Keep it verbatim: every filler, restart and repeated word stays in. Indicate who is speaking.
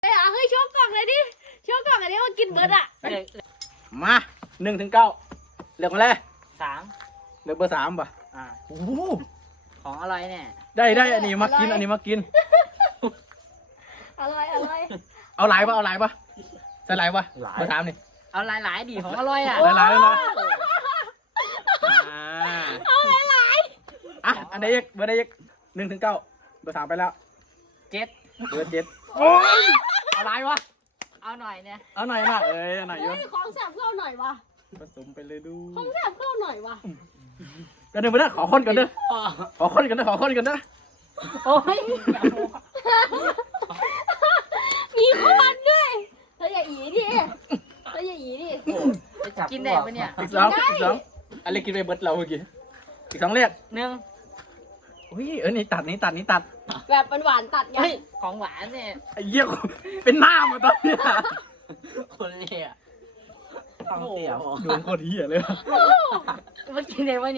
Speaker 1: เฮ้ยเฮ้ยโชว์กล่องเลยดิโชว์กล่องอันนี้มากินเบิร์ดอ่ะ
Speaker 2: มาหนึ่งถึงเก้าเลือกมาเลย
Speaker 3: สาม
Speaker 2: เลือกเบอร์สามป่ะ
Speaker 3: อ่า
Speaker 2: โอ้โห
Speaker 3: ของอะไรเนี่ย
Speaker 2: ได้ได้อันนี้มากินอันนี้มากิน
Speaker 1: อร่อยอร่อย
Speaker 2: เอาหลายป่ะเอาหลายป่ะใส่หลายป่ะเบอร์สามนี่
Speaker 3: เอาหลายๆดิของอร่อยอ่ะ
Speaker 2: หลายๆเลยนะเอาหลายๆอ่ะอันไหนอีกเบอร์ไหนอีกหนึ่งถึงเก้าเบอร์สามไปแล้ว
Speaker 3: เจ็ด
Speaker 2: เบอร์เจ็ดโอ้ยเอาหลายวะ
Speaker 3: เอาหน่อยเนี่ย
Speaker 2: เอาหน่อยนะเอ้ยเอาหน่อยเย
Speaker 1: เฮ้
Speaker 2: อะ
Speaker 1: ยของแสบเข้าหน่อยวะ
Speaker 2: ผสมไปเลยดู
Speaker 1: ของแสบเข้าหน่อยวะ
Speaker 2: กันเดินไปเด้อขอคนกันเด้อขอคนกันเด้อขอคนกันเด้อ
Speaker 3: โอ้ย
Speaker 1: มีควันด้วยเธออย่าอีดิเธออย่าอีดิ
Speaker 3: กินได้ปะเนี่ย
Speaker 2: อีกสองอีกสองอะไรกินไปเบิร์ดเราเมื่อกี้อีกสองเรียก
Speaker 3: หนึ่ง
Speaker 2: อุ้ยเออนี่ตัดนี่ตัดนี่ตัด
Speaker 1: แบบมันหวานตัดไง
Speaker 3: เฮ้ยของหวานเนี่ย
Speaker 2: ไอ้เหี้ยเป็นหน้ามาตอนเนี้ย
Speaker 3: คนเลี้ย
Speaker 2: โดนโคตรเหี้ยเลย
Speaker 3: มันกินได้ปะเนี่ย